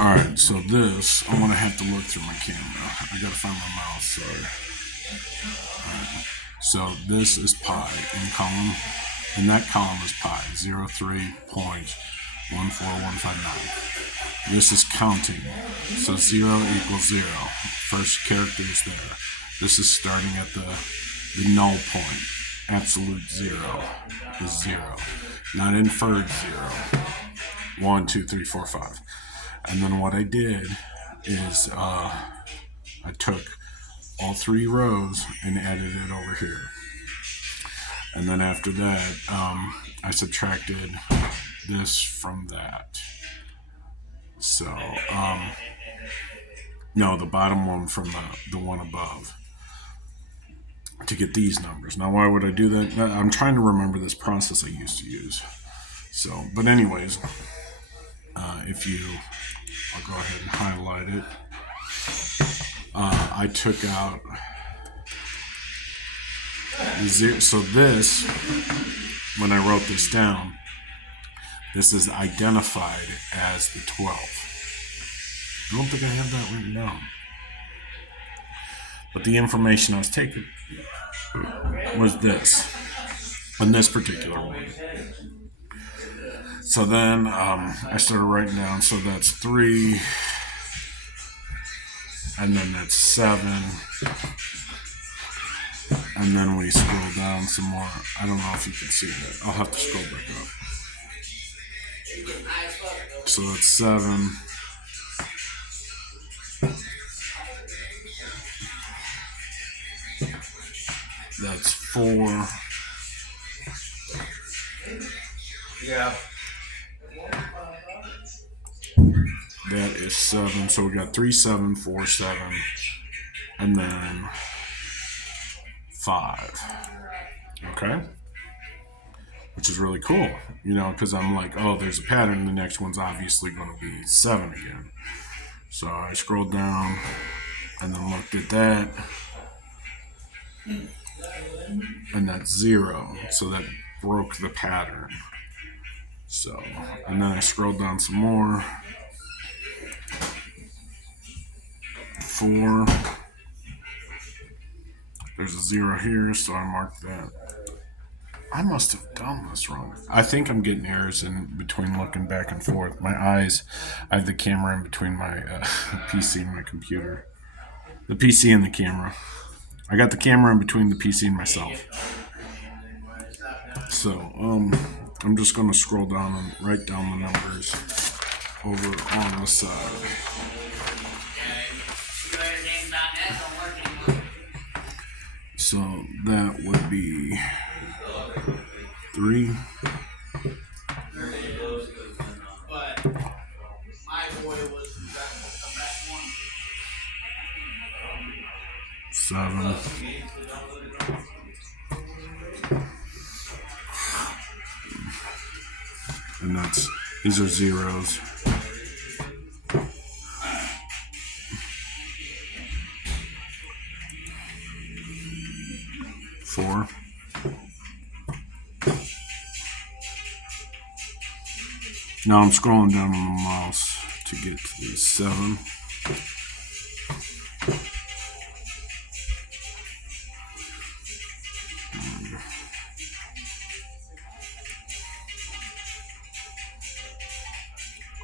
Alright, so this, I'm gonna have to look through my camera. I gotta find my mouse, sorry. Alright, so this is pi in column, and that column is pi, 03.14159. This is counting, so 0 equals 0. First character is there. This is starting at the null point. Absolute 0 is 0. Not inferred 0. 1, 2, 3, 4, 5. And then what I did is I took all 3 rows and added it over here. And then after that, I subtracted this from that. So, no, the bottom one from the one above to get these numbers. Now, why would I do that? I'm trying to remember this process I used to use. So, but anyways, I'll go ahead and highlight it. I took out the 0. So this, when I wrote this down, this is identified as the 12. I don't think I have that written down. But the information I was taking was this, in this particular one. So then I started writing down, so that's 3, and then that's 7, and then we scroll down some more. I don't know if you can see that. I'll have to scroll back up. So that's 7. That's 4. Yeah. That is 7. So we got 3, 7, 4, 7, and then 5. Okay? Which is really cool, because I'm like, oh, there's a pattern. The next one's obviously going to be 7 again. So I scrolled down and then looked at that. And that's 0. So that broke the pattern. So, and then I scrolled down some more. 4. There's a 0 here, so I marked that. I must have done this wrong. I think I'm getting errors in between looking back and forth. My eyes, I have the camera in between my PC and my computer. The PC and the camera. I got the camera in between the PC and myself. So, I'm just going to scroll down and write down the numbers over on the side. So that would be 3. Seven. And these are zeros. 4. Now I'm scrolling down on the mouse to get to the 7.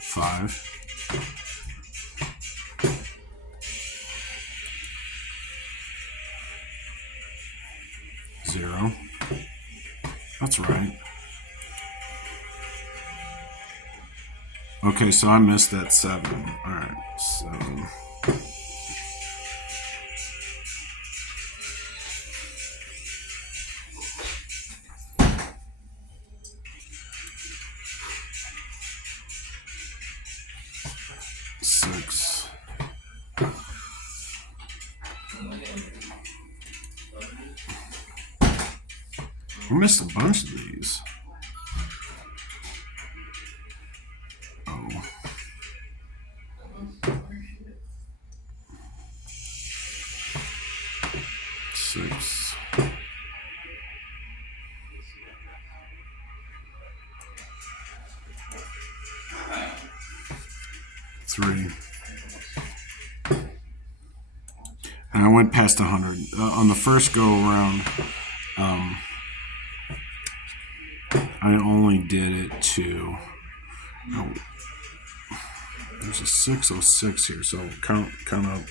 5. 0. That's right. Okay, so I missed that 7. Alright, 7. I missed a bunch of these. Oh. 6. 3. 3. And I went past 100. On the first go around, I only did it to... Oh, there's a 606 here, so count up.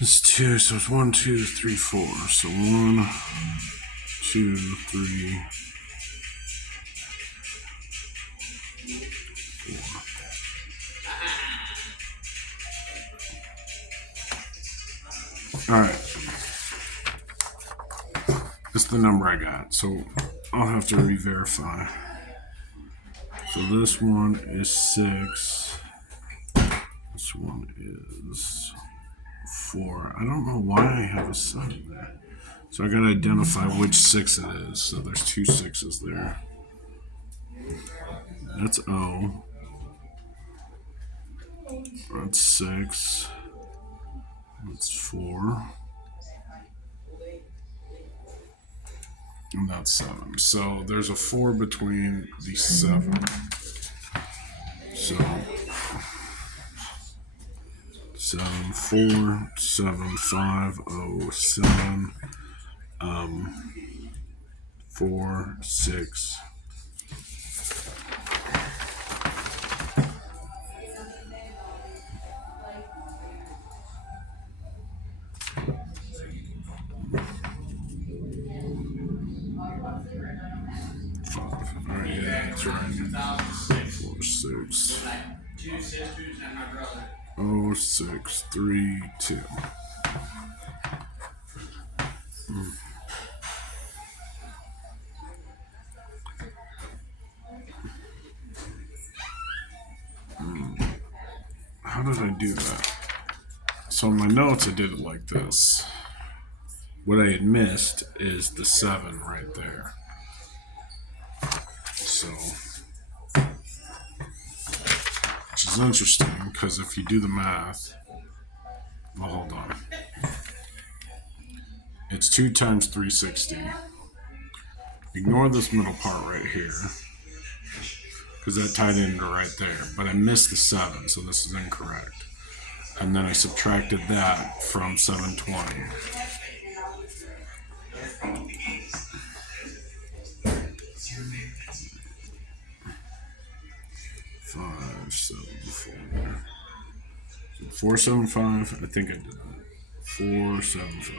It's 2, so it's 1, 2, 3, 4. So 1, 2, 3, 4. Alright. That's the number I got, so I'll have to re-verify. So this one is 6. This one is 4. I don't know why I have a 7 there. So I gotta identify which 6 it is. So there's 2 6s there. That's O. That's 6. That's 4. And that's 7. So there's a 4 between the 7. So 7, 4, 7, 5, 0, 7, 4, 6. Alright, yeah, that's right. 4, 6. 0, 6, 3, 2. How did I do that? So in my notes I did it like this. What I had missed is the 7 right there. So, which is interesting because if you do the math, well, hold on. It's 2 times 360. Ignore this middle part right here because that tied into right there. But I missed the 7, so this is incorrect. And then I subtracted that from 720. 5, 7, 4. 475. I think I did that. 475.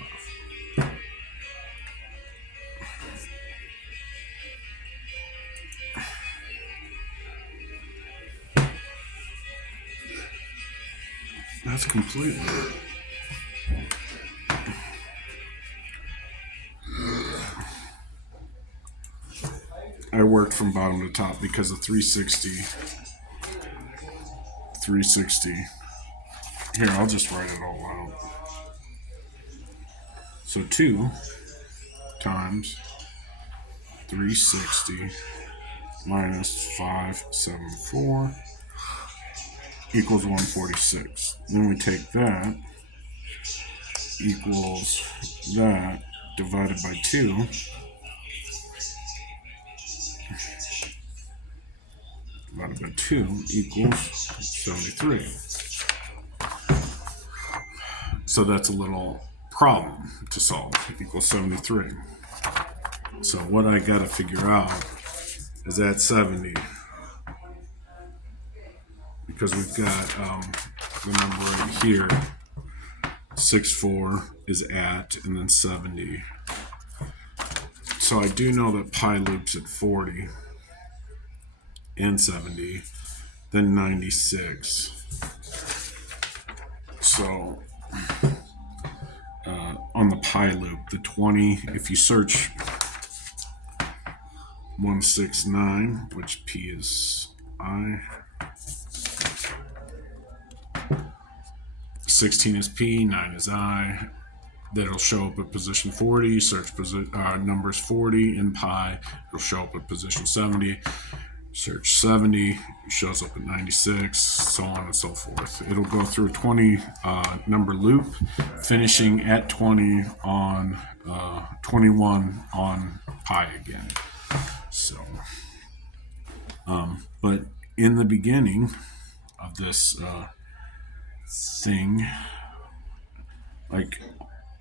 That's completely. I worked from bottom to top because of 360. 360. Here, I'll just write it all out. So 2 times 360 minus 574 equals 146. Then we take that equals that divided by 2. Divided by 2 equals 73. So that's a little problem to solve. Equals 73. So what I got to figure out is at 70. Because we've got the number right here. 64 is at, and then 70. So I do know that pi loops at 40 and 70, then 96. So on the pi loop, the 20, if you search 169, which P is I, 16 is P, 9 is I, that'll show up at position 40, search numbers 40 in pi, it'll show up at position 70, search 70, shows up at 96, so on and so forth. It'll go through a 20 number loop, finishing at 20 on 21 on pi again. So, but in the beginning, of this thing. Like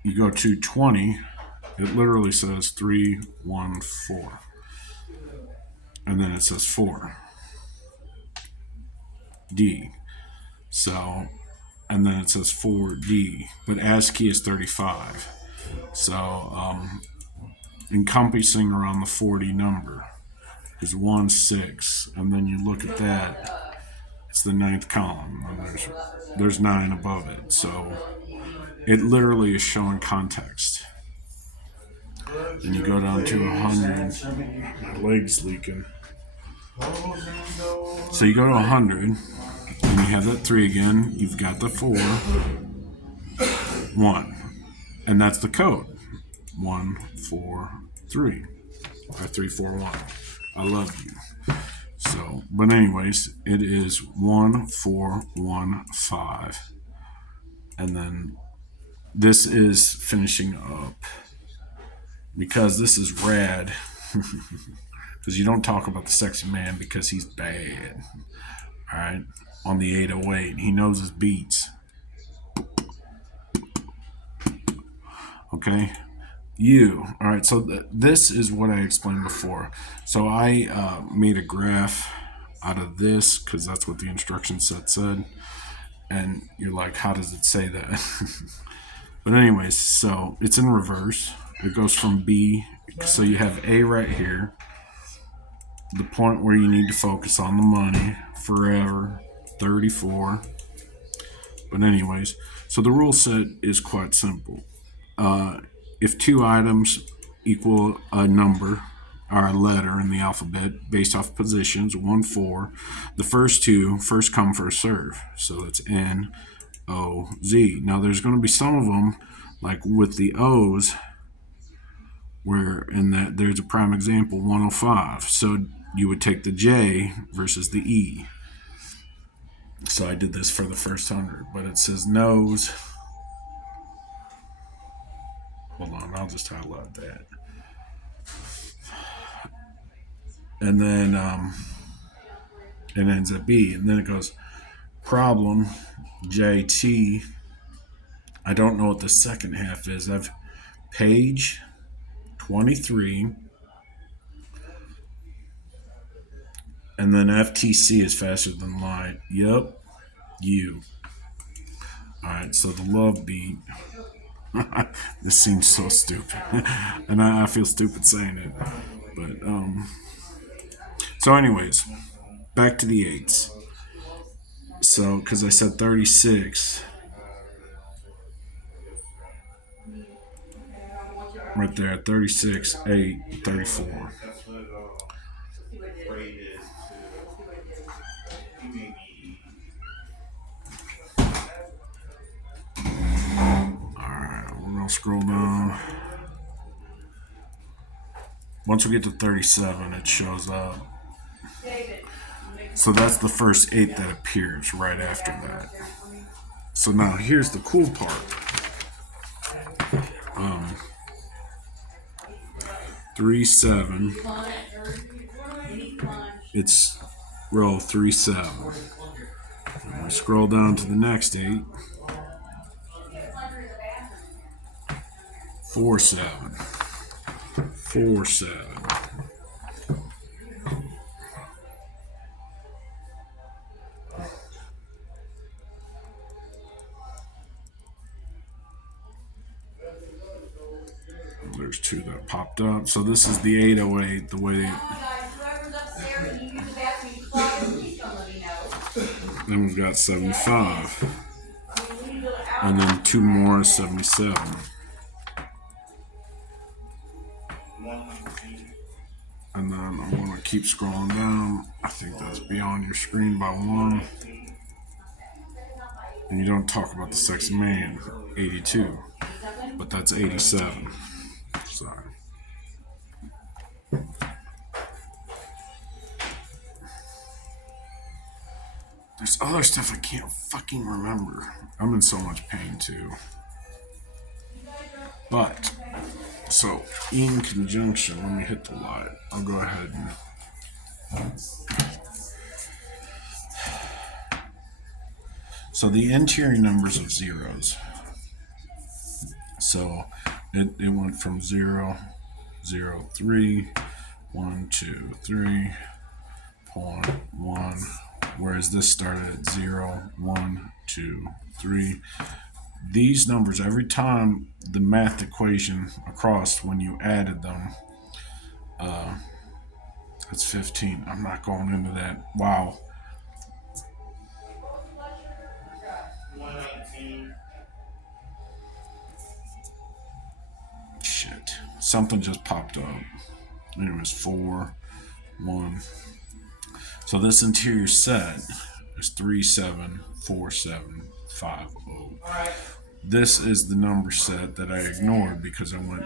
you go to 20, it literally says 3, 1, 4, and then it says 4 D. So, and then it says 4D, but ASCII is 35. So, encompassing around the 40 number is 1, 6, and then you look at that, it's the ninth column, and there's 9 above it. So, it literally is showing context. And you go down to 100, my leg's leaking. So you go to 100, and you have that 3 again, you've got the 4, 1, and that's the code. 1, 4, 3, or 3, 4, 1. I love you. So, but anyways, it is 1, 4, 1, 5, and then this is finishing up because this is rad. Because you don't talk about the sexy man because he's bad. All right, on the 808, he knows his beats. Okay. All right, so this is what I explained before. So I made a graph out of this because that's what the instruction set said. And you're like, how does it say that? But anyways, so it's in reverse. It goes from B. So you have A right here. The point where you need to focus on the money. Forever. 34. But anyways, so the rule set is quite simple. If 2 items equal a number or a letter in the alphabet based off positions, 1, 4, the first 2 first come first serve. So it's N, O, Z. Now there's going to be some of them, like with the O's, where in that there's a prime example, 105. So you would take the J versus the E. So I did this for the first 100, but it says nose. Hold on, I'll just highlight that. And then it ends at B. And then it goes problem, JT. I don't know what the second half is. I've page 23. And then FTC is faster than light. Yep. You. Alright, so the love beat. This seems so stupid. And I feel stupid saying it. But, so anyways, back to the 8s. So, because I said 36. Right there, 36, 8, 34. Alright, we're going to scroll down. Once we get to 37, it shows up. So that's the first 8 that appears right after that. So now here's the cool part. 3-7. It's row 3-7. And we scroll down to the next 8. 4-7. 4-7. There's 2 that popped up. So this is the 808, the way then we've got 75. And then 2 more is 77. And then I'm going to keep scrolling down. I think that's beyond your screen by 1. And you don't talk about the sexy man, 82. But that's 87. Sorry. There's other stuff I can't fucking remember. I'm in so much pain too. But, so, in conjunction, let me hit the light. I'll go ahead and So the interior numbers of zeros. So it went from 0, 0, 3, 1, 2, 3, 0.1, whereas this started at 0, 1, 2, 3. These numbers, every time the math equation across, when you added them, it's 15. I'm not going into that. Wow. 119. Shit. Something just popped up. And it was 4, 1. So this interior set is 3747550. This is the number set that I ignored because I went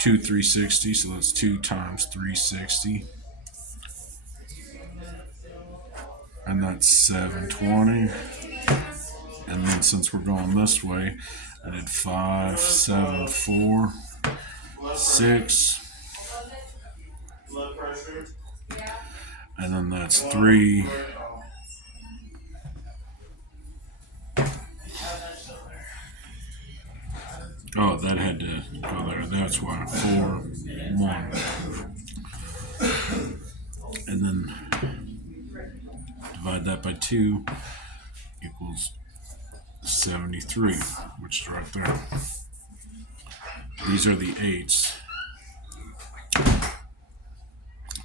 360, so that's 2 times 360. And that's 720. And then since we're going this way, I did 5, 7, 4, 6. Blood pressure. And then that's 3. Oh, that had to go there. That's why. 4, 1. And then divide that by 2 equals 73, which is right there. These are the 8s.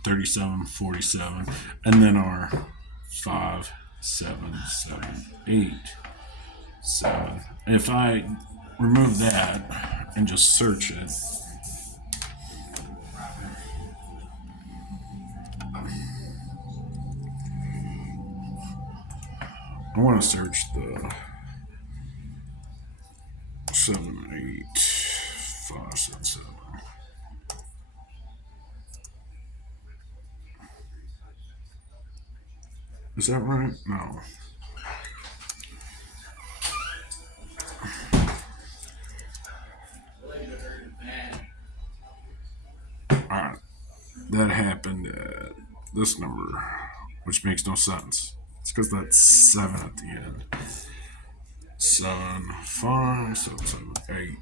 37, 47. And then our 5, 7, 7, 8, 7. If I remove that and just search it, I want to search the 7, 8, 5, 7, 7. Is that right? No. Alright. That happened at this number, which makes no sense. It's because that's 7 at the end. 7, 5, 7, 7, 8.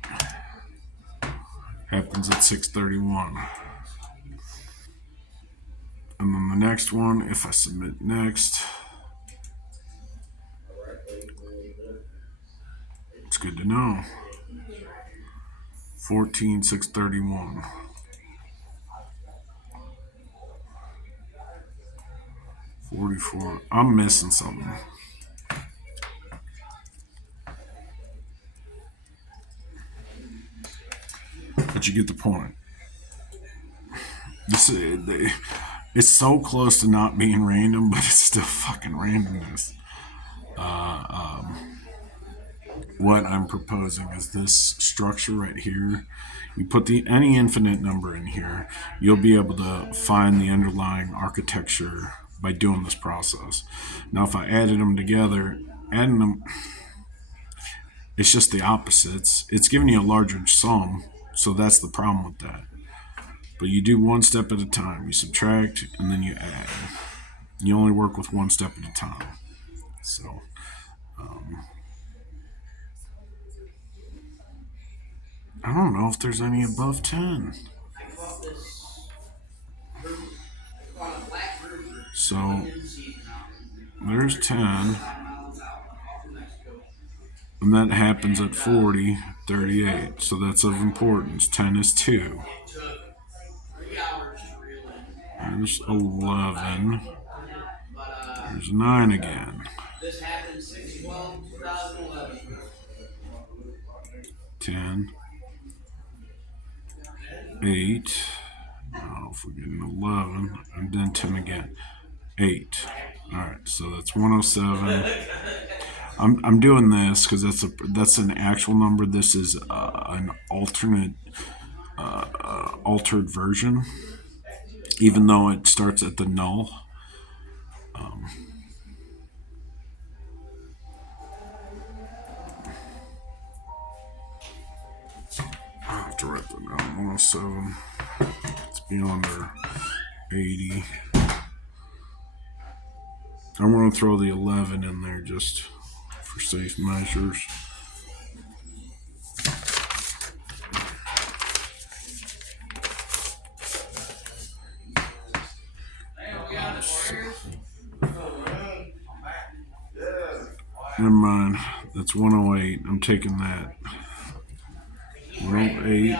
Happens at 631. And then the next one, if I submit next, it's good to know. 14, 631. 44. I'm missing something. But you get the point. It's so close to not being random, but it's still fucking randomness. What I'm proposing is this structure right here. You put any infinite number in here, you'll be able to find the underlying architecture by doing this process. Now, if I added them together, adding them, it's just the opposites. It's giving you a larger sum, so that's the problem with that. But you do one step at a time. You subtract and then you add. You only work with one step at a time. So, I don't know if there's any above 10. So, there's 10. And that happens at 40, 38. So that's of importance. 10 is 2. There's 11. There's 9 again. 10. 8. Now if we're getting 11. And then 10 again. 8. Alright, so that's 107. I'm doing this because that's an actual number. This is an alternate, altered version, even though it starts at the null. I have to write that down. 107. It's beyond our 80. I want to throw the 11 in there just for safe measures. Never mind. That's 108. I'm taking that. 108.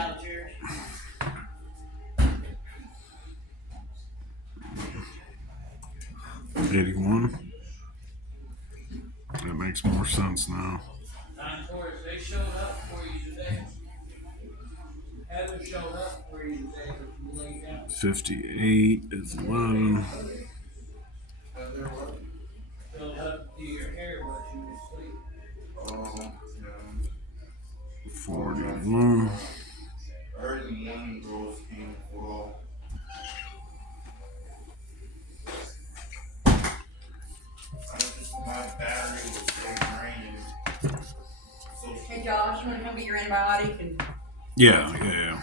81. That makes more sense now. They showed up for you today. Heather showed up for you today, but you laid down. 58 is 11. Filled up to your hair while she was asleep. Oh, 41. I heard the morning girls came for. My battery was so draining. Hey Josh, you want to come get your antibiotic and Yeah.